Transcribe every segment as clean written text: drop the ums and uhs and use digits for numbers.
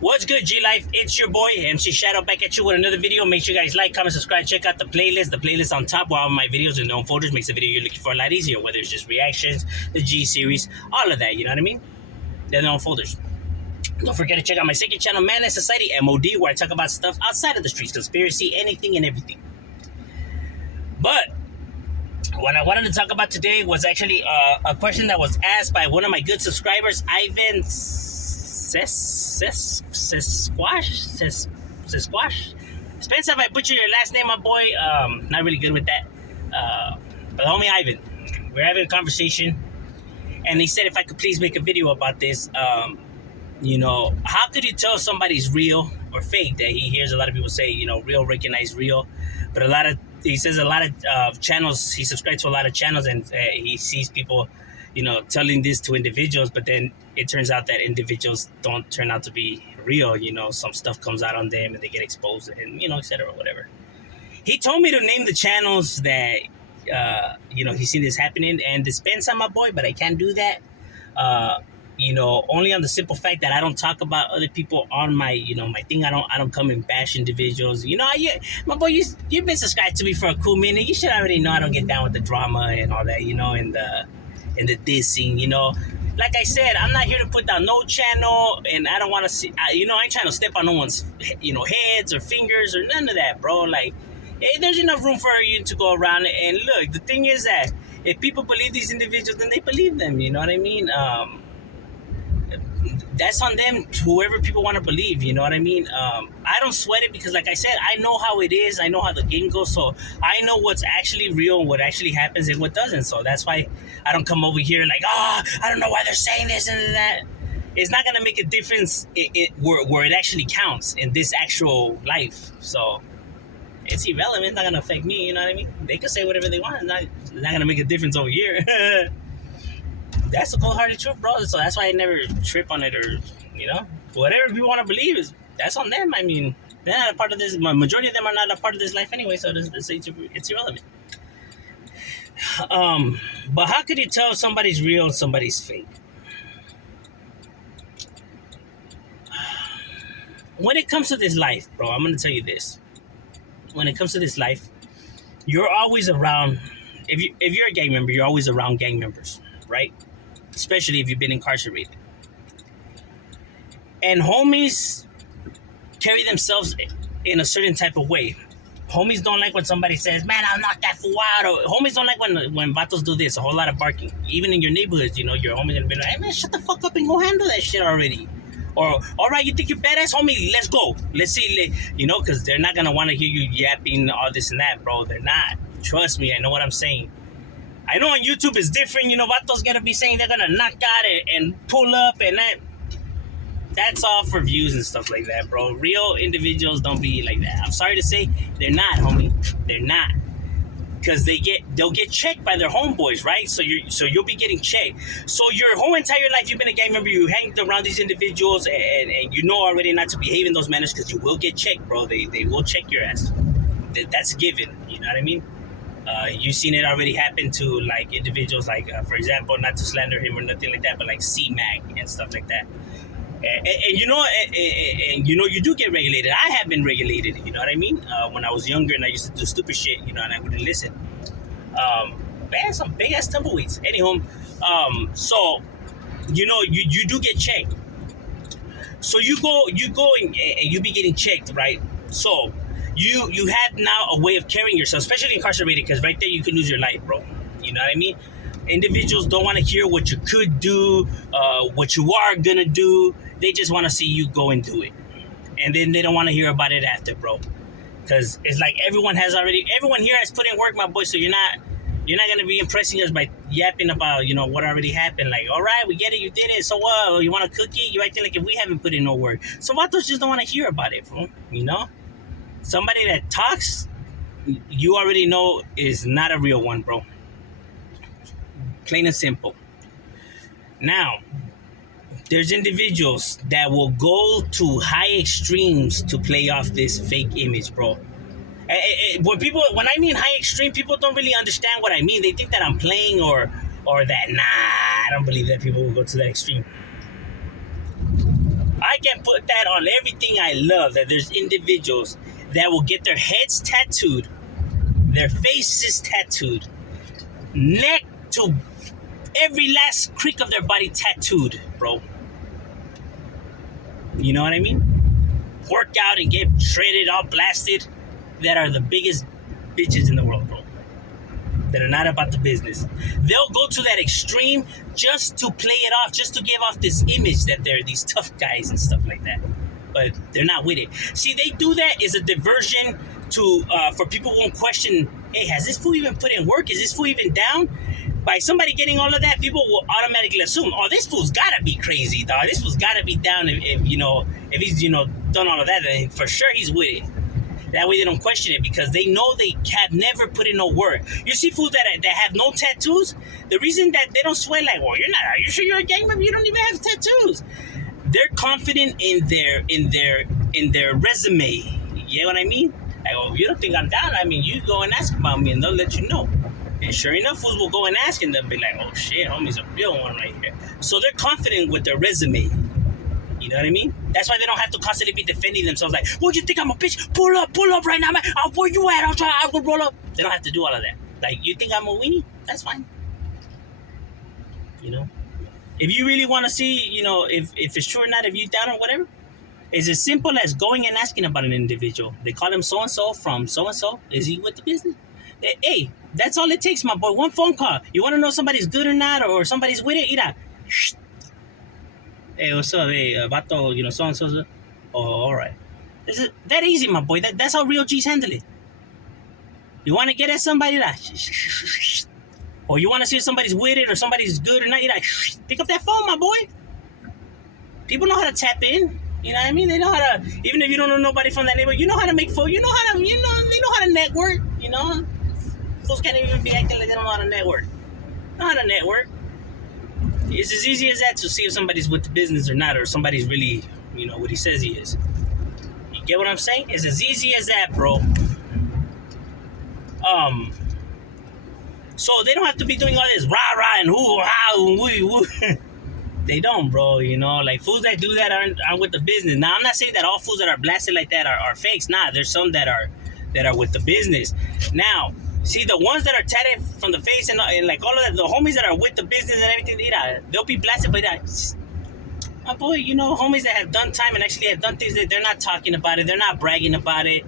What's good, G Life? It's your boy MC Shadow back at you with another video. Make sure you guys like, comment, subscribe, check out the playlist. The playlist on top where all my videos and known folders makes the video you're looking for a lot easier, whether it's just reactions, the G series, all of that, you know what I mean? They're known folders. Don't forget to check out my second channel, Man and Society, M.O.D, where I talk about stuff outside of the streets, conspiracy, anything and everything. But what I wanted to talk about today was actually a question that was asked by one of my good subscribers, Ivan Squash. Spence, if I butcher your last name, my boy, not really good with that. But homie Ivan, we're having a conversation, and he said if I could please make a video about this. How could you tell somebody's real or fake? That he hears a lot of people say, real, recognize real, but he says a lot of channels. He subscribes to a lot of channels, and he sees people, telling this to individuals, but then it turns out that individuals don't turn out to be real. Some stuff comes out on them and they get exposed, and etc. Whatever. He told me to name the channels that he's seen this happening, and dispense on my boy, but I can't do that. Only on the simple fact that I don't talk about other people on my thing. I don't come and bash individuals. My boy, you've been subscribed to me for a cool minute. You should already know I don't get down with the drama and all that. And the dissing. Like I said, I'm not here to put down no channel, and I don't want to see. I ain't trying to step on no one's heads or fingers or none of that, bro. Like, hey, there's enough room for you to go around. And look, the thing is that if people believe these individuals, then they believe them. You know what I mean? That's on them, whoever people want to believe, you know what I mean? I don't sweat it because, like I said, I know how it is. I know how the game goes, so I know what's actually real and what actually happens and what doesn't. So that's why I don't come over here like, I don't know why they're saying this and that. It's not going to make a difference where it actually counts in this actual life. So it's irrelevant. It's not going to affect me, you know what I mean? They can say whatever they want. It's not going to make a difference over here. That's the cold-hearted truth, bro. So that's why I never trip on it, or whatever people want to believe that's on them. I mean, they're not a part of this. Majority of them are not a part of this life anyway, so it's irrelevant. But how could you tell somebody's real and somebody's fake? When it comes to this life, bro, I'm gonna tell you this. When it comes to this life, you're always around. If you're a gang member, you're always around gang members, right? Especially if you've been incarcerated. And homies carry themselves in a certain type of way. Homies don't like when somebody says, man, I'll knock that fool out. Or homies don't like when vatos do this, a whole lot of barking. Even in your neighborhoods, your homies gonna be like, hey man, shut the fuck up and go handle that shit already. Or, all right, you think you're badass, homie? Let's go. Let's see, because they're not gonna want to hear you yapping all this and that, bro. They're not. Trust me, I know what I'm saying. I know on YouTube it's different, vatos gonna be saying they're gonna knock out and pull up, and that's all for views and stuff like that, bro. Real individuals don't be like that. I'm sorry to say, they're not, homie. They're not. Because they'll get checked by their homeboys, right? So you'll be getting checked. So your whole entire life you've been a gang member, you hang around these individuals, and you know already not to behave in those manners because you will get checked, bro. They will check your ass. That's a given, you know what I mean? You've seen it already happen to like individuals, like for example, not to slander him or nothing like that, but like C-Mac and stuff like that. And you do get regulated. I have been regulated, you know what I mean? When I was younger and I used to do stupid shit, and I wouldn't listen. Man, some big ass tumbleweeds. Anyhow, so you do get checked. So you go and you be getting checked, right? So you have now a way of carrying yourself, especially incarcerated, because right there you can lose your life, bro. You know what I mean? Individuals don't want to hear what you could do, what you are gonna do. They just want to see you go and do it, and then they don't want to hear about it after, bro. Because it's like everyone here has put in work, my boy. So you're not gonna be impressing us by yapping about what already happened. Like, all right, we get it, you did it. So what? You want a cookie? You acting like if we haven't put in no work. So vatos just don't want to hear about it, bro. Somebody that talks, you already know is not a real one, bro. Plain and simple. Now, there's individuals that will go to high extremes to play off this fake image, bro. When I mean high extreme, people don't really understand what I mean. They think that I'm playing or that. Nah, I don't believe that people will go to that extreme. I can put that on everything I love, that there's individuals that will get their heads tattooed, their faces tattooed, neck to every last creak of their body tattooed, bro. You know what I mean? Work out and get shredded, all blasted, that are the biggest bitches in the world, bro. That are not about the business. They'll go to that extreme just to play it off, just to give off this image that they're these tough guys and stuff like that. But they're not with it. See, they do that as a diversion to for people who won't question, hey, has this fool even put in work? Is this fool even down? By somebody getting all of that, people will automatically assume, oh, this fool's gotta be crazy, dog. This fool's gotta be down if if he's done all of that, then for sure he's with it. That way they don't question it because they know they have never put in no work. You see fools that have no tattoos, the reason that they don't sweat like, well, are you sure you're a gang member? You don't even have tattoos. They're confident in their resume. You know what I mean? Like, oh, you don't think I'm down? I mean, you go and ask about me and they'll let you know. And sure enough, fools will go and ask and they'll be like, oh shit, homie's a real one right here. So they're confident with their resume. You know what I mean? That's why they don't have to constantly be defending themselves like, what, you think I'm a bitch? Pull up right now, man. Where you at? I will roll up. They don't have to do all of that. Like, you think I'm a weenie? That's fine. You know? If you really want to see, if it's true or not, if you down or whatever, it's as simple as going and asking about an individual. They call him so-and-so from so-and-so. Is he with the business? Hey, that's all it takes, my boy. One phone call. You want to know if somebody's good or not or somebody's with it? Ira. Hey, what's up? Hey, vato, so-and-so. Oh, all right. Is it that easy, my boy? That's how real G's handle it. You want to get at somebody? Or you want to see if somebody's with it or somebody's good or not? You pick up that phone, my boy. People know how to tap in. You know what I mean? They know how to, even if you don't know nobody from that neighborhood, you know how to make phone. They know how to network. Folks can't even be acting like they don't know how to network. Know how to network. It's as easy as that to see if somebody's with the business or not, or somebody's really, what he says he is. You get what I'm saying? It's as easy as that, bro. So they don't have to be doing all this rah-rah and woo. They don't, bro, like fools that do that aren't with the business. Now, I'm not saying that all fools that are blasted like that are fakes. Nah, there's some that are with the business. Now, see, the ones that are tatted from the face and like all of that, the homies that are with the business and everything, they'll be blasted, but my boy, homies that have done time and actually have done things that they're not talking about it, they're not bragging about it.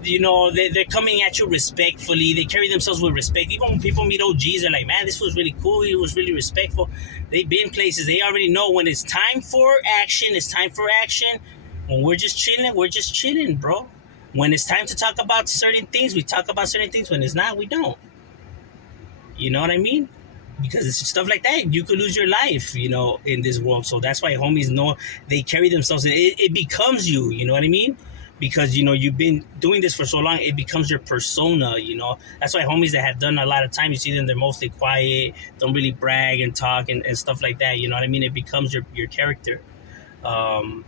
They're coming at you respectfully. They carry themselves with respect. Even when people meet OGs, they're like, man, this was really cool. He was really respectful. They've been places. They already know when it's time for action, it's time for action. When we're just chilling, bro. When it's time to talk about certain things, we talk about certain things. When it's not, we don't. You know what I mean? Because it's stuff like that. You could lose your life, in this world. So that's why homies know they carry themselves. It becomes you. You know what I mean? Because, you've been doing this for so long, it becomes your persona, That's why homies that have done a lot of time, you see them, they're mostly quiet, don't really brag and talk and stuff like that, you know what I mean? It becomes your character. So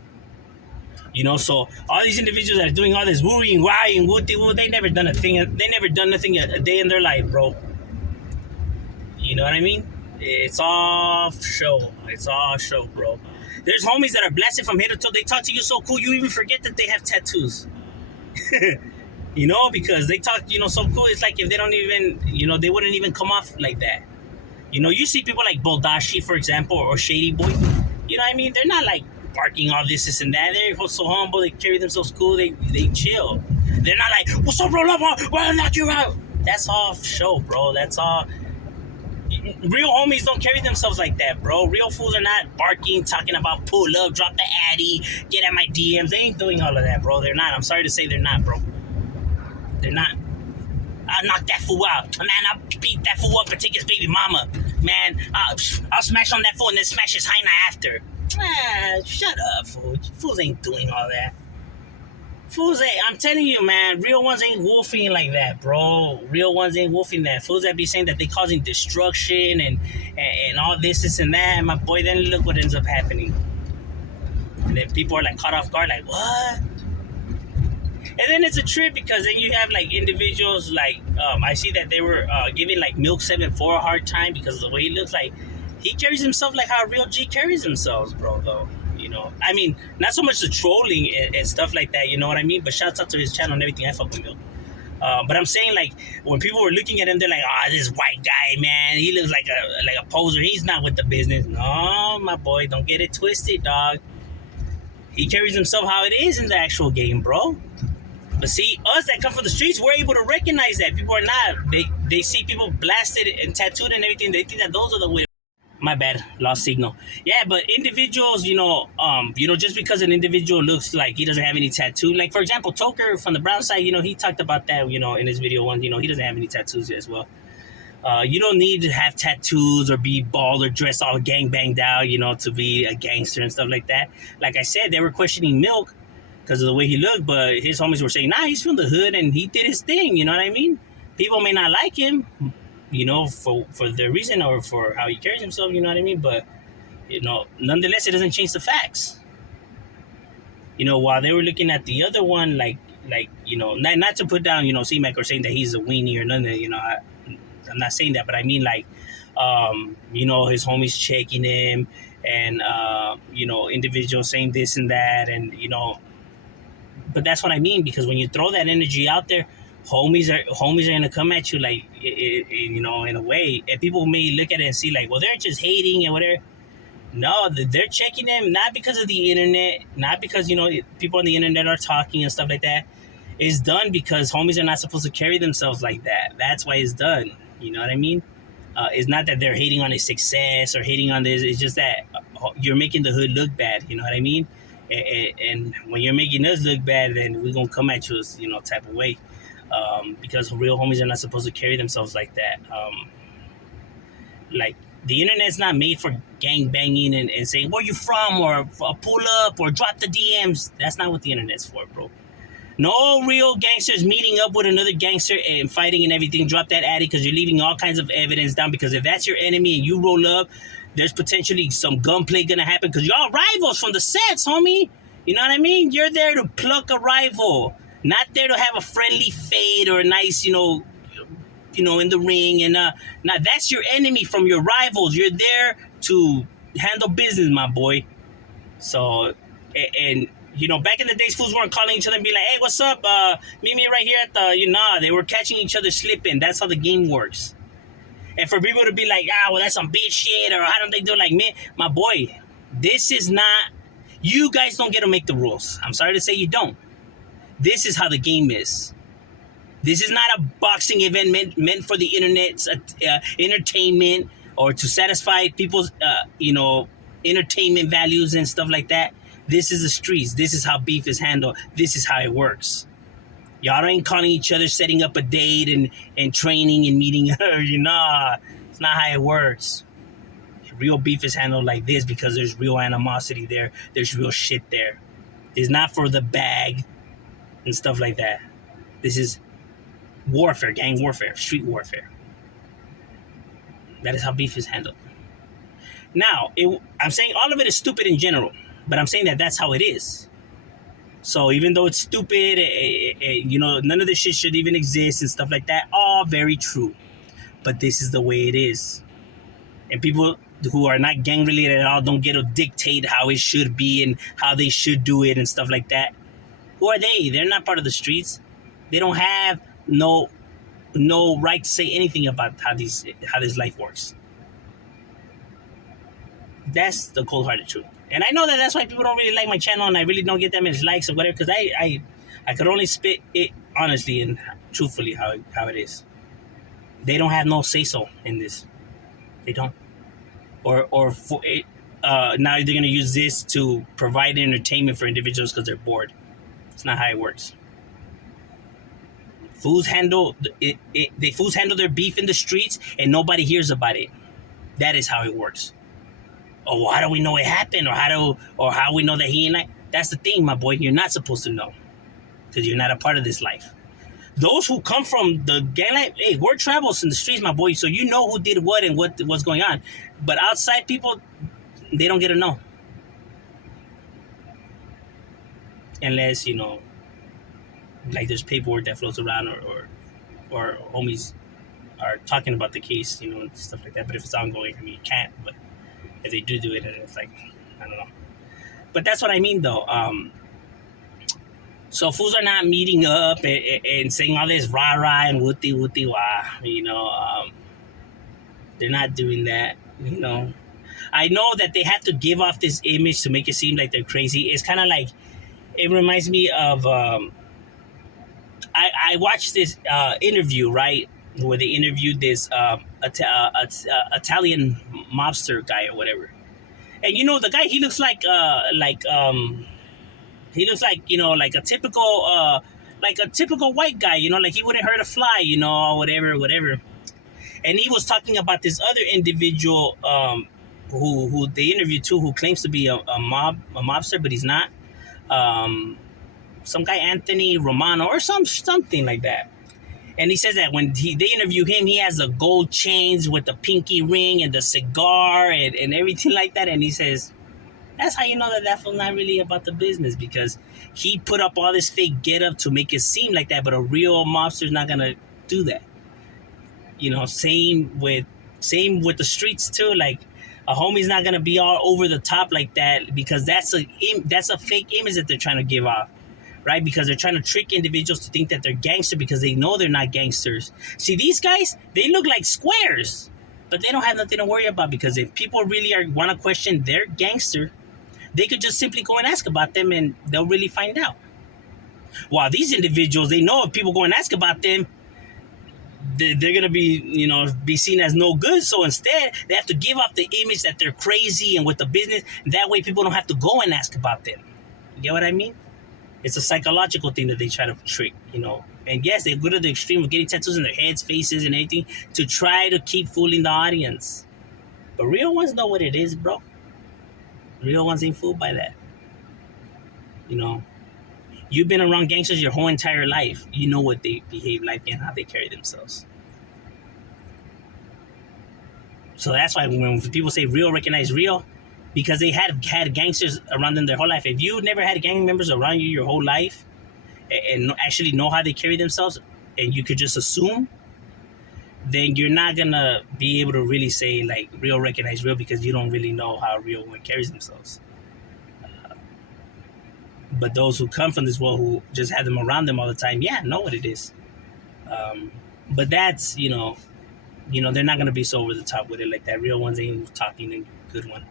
all these individuals that are doing all this wooing, whying, woo, they never done a thing. They never done nothing a day in their life, bro. You know what I mean? It's all show. It's all show, bro. There's homies that are blasted from head to toe. They talk to you so cool, you even forget that they have tattoos. Because they talk, so cool. It's like if they don't even, they wouldn't even come off like that. You see people like Boldashi, for example, or Shady Boy. You know what I mean? They're not like barking all this and that. They're so humble. They carry themselves cool. They chill. They're not like, what's up, bro? I'll knock you out. That's all show, bro. That's all. Real homies don't carry themselves like that, bro. Real fools are not barking, talking about pull up, drop the addy, get at my DMs. They ain't doing all of that, bro. They're not. I'm sorry to say they're not, bro. They're not. I'll knock that fool out. Man, I'll beat that fool up and take his baby mama. Man, I'll smash on that fool and then smash his hyena after. Shut up, fool. Fools ain't doing all that. Fools ain't, I'm telling you, man, real ones ain't wolfing like that, bro. Real ones ain't wolfing that. Fools that be saying that they causing destruction and all this and that. And my boy, then look what ends up happening. And then people are like caught off guard, like, what? And then it's a trip because then you have like individuals like, I see that they were giving like Milk 7-4 a hard time because of the way he looks like. He carries himself like how a real G carries themselves, bro, though. I mean, not so much the trolling and stuff like that. You know what I mean? But shouts out to his channel and everything. I fuck with Milk. But I'm saying, like, when people were looking at him, they're like, "Ah, oh, this white guy, man, he looks like a poser. He's not with the business." No, my boy, don't get it twisted, dog. He carries himself how it is in the actual game, bro. But see, us that come from the streets, we're able to recognize that. People are not. They see people blasted and tattooed and everything. They think that those are the way. My bad, lost signal. Yeah, but individuals, just because an individual looks like he doesn't have any tattoo, like for example, Toker from the brown side, he talked about that, in his video one, he doesn't have any tattoos as well. You don't need to have tattoos or be bald or dress all gang banged out, to be a gangster and stuff like that. Like I said, they were questioning Milk because of the way he looked, but his homies were saying, nah, he's from the hood and he did his thing, you know what I mean? People may not like him, for the reason or for how he carries himself, you know what I mean? But, nonetheless, it doesn't change the facts. While they were looking at the other one, not to put down, C-Mac or saying that he's a weenie or none of that, I'm not saying that, but I mean, his homies checking him and, individuals saying this and that and, but that's what I mean, because when you throw that energy out there, homies are gonna come at you in a way, and people may look at it and see like, well, they're just hating and whatever. No, they're checking them not because of the internet, not because people on the internet are talking and stuff like that. It's done because homies are not supposed to carry themselves like that. That's why it's done. You know what I mean? It's not that they're hating on his success or hating on this. It's just that you're making the hood look bad. You know what I mean? And when you're making us look bad, then we're gonna come at you, type of way. Because real homies are not supposed to carry themselves like that. Like, the internet's not made for gang banging and saying where you from or pull up or drop the DMs. That's not what the internet's for, bro. No real gangsters meeting up with another gangster and fighting and everything. Drop that addy because you're leaving all kinds of evidence down. Because if that's your enemy and you roll up, there's potentially some gunplay gonna happen because y'all rivals from the sets, homie. You know what I mean? You're there to pluck a rival, not there to have a friendly fade or a nice, in the ring. And now that's your enemy from your rivals. You're there to handle business, my boy. So, and back in the days, fools weren't calling each other and be like, hey, what's up? Meet me right here at the, they were catching each other slipping. That's how the game works. And for people to be like, well, that's some bitch shit, or how don't they do it like me? My boy, this is not, you guys don't get to make the rules. I'm sorry to say you don't. This is how the game is. This is not a boxing event meant for the internet's entertainment or to satisfy people's, entertainment values and stuff like that. This is the streets. This is how beef is handled. This is how it works. Y'all ain't calling each other, setting up a date and training and meeting her. It's not how it works. Real beef is handled like this because there's real animosity there. There's real shit there. It's not for the bag and stuff like that. This is warfare, gang warfare, street warfare. That is how beef is handled. Now, I'm saying all of it is stupid in general, but I'm saying that that's how it is. So even though it's stupid, none of this shit should even exist and stuff like that, all very true. But this is the way it is. And people who are not gang related at all don't get to dictate how it should be and how they should do it and stuff like that. Who are they? They're not part of the streets. They don't have no right to say anything about how this life works. That's the cold-hearted truth. And I know that that's why people don't really like my channel and I really don't get that many likes or whatever, because I could only spit it honestly and truthfully how it is. They don't have no say-so in this. They don't. Or for it, now they're going to use this to provide entertainment for individuals because they're bored. It's not how it works. Fools handle their beef in the streets and nobody hears about it. That is how it works. Oh, how do we know it happened? Or how we know that he and I? That's the thing, my boy. You're not supposed to know because you're not a part of this life. Those who come from the gang life, hey, word travels in the streets, my boy. So you know who did what and what's going on. But outside people, they don't get to know. Unless, like there's paperwork that floats around or homies are talking about the case, and stuff like that. But if it's ongoing, you can't. But if they do it, and it's like, I don't know. But that's what I mean, though. So fools are not meeting up and saying all this rah rah and wooty wooty wah. They're not doing that. I know that they have to give off this image to make it seem like they're crazy. It's kind of like it reminds me of. I watched this interview, right, where they interviewed this Italian mobster guy or whatever. And the guy, he looks like like a typical white guy, like he wouldn't hurt a fly, whatever, whatever. And he was talking about this other individual who they interviewed too, who claims to be a mobster, but he's not. Some guy Anthony Romano or something like that. And he says that when they interview him, he has the gold chains with the pinky ring and the cigar and everything like that. And he says, that's how you know that fool's not really about the business, because he put up all this fake get up to make it seem like that, but a real mobster's not gonna do that. Same with the streets too. Like a homie's not gonna be all over the top like that, because that's a fake image that they're trying to give off. Right? Because they're trying to trick individuals to think that they're gangster because they know they're not gangsters. See, these guys, they look like squares, but they don't have nothing to worry about, because if people really want to question their gangster, they could just simply go and ask about them and they'll really find out. While these individuals, they know if people go and ask about them, they're going to be seen as no good. So instead, they have to give off the image that they're crazy and with the business. That way people don't have to go and ask about them. You get what I mean? It's a psychological thing that they try to trick, And yes, they go to the extreme of getting tattoos in their heads, faces, and everything to try to keep fooling the audience. But real ones know what it is, bro. Real ones ain't fooled by that. You've been around gangsters your whole entire life. You know what they behave like and how they carry themselves. So that's why when people say real, recognize real, because they had gangsters around them their whole life. If you never had gang members around you your whole life and actually know how they carry themselves, and you could just assume, then you're not going to be able to really say like real, recognize real, because you don't really know how a real one carries themselves. But those who come from this world, who just have them around them all the time, know what it is. But that's, they're not going to be so over the top with it like that. Real ones ain't talking a good one.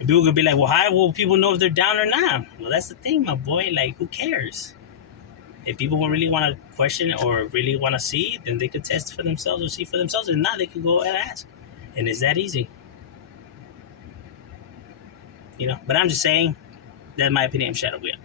And people could be like, well, how will people know if they're down or not? Well, that's the thing, my boy. Like, who cares? If people really want to question it or really want to see, then they could test for themselves or see for themselves. If not, they could go and ask. And it's that easy. But I'm just saying, that's my opinion. I'm Shadow Wheel.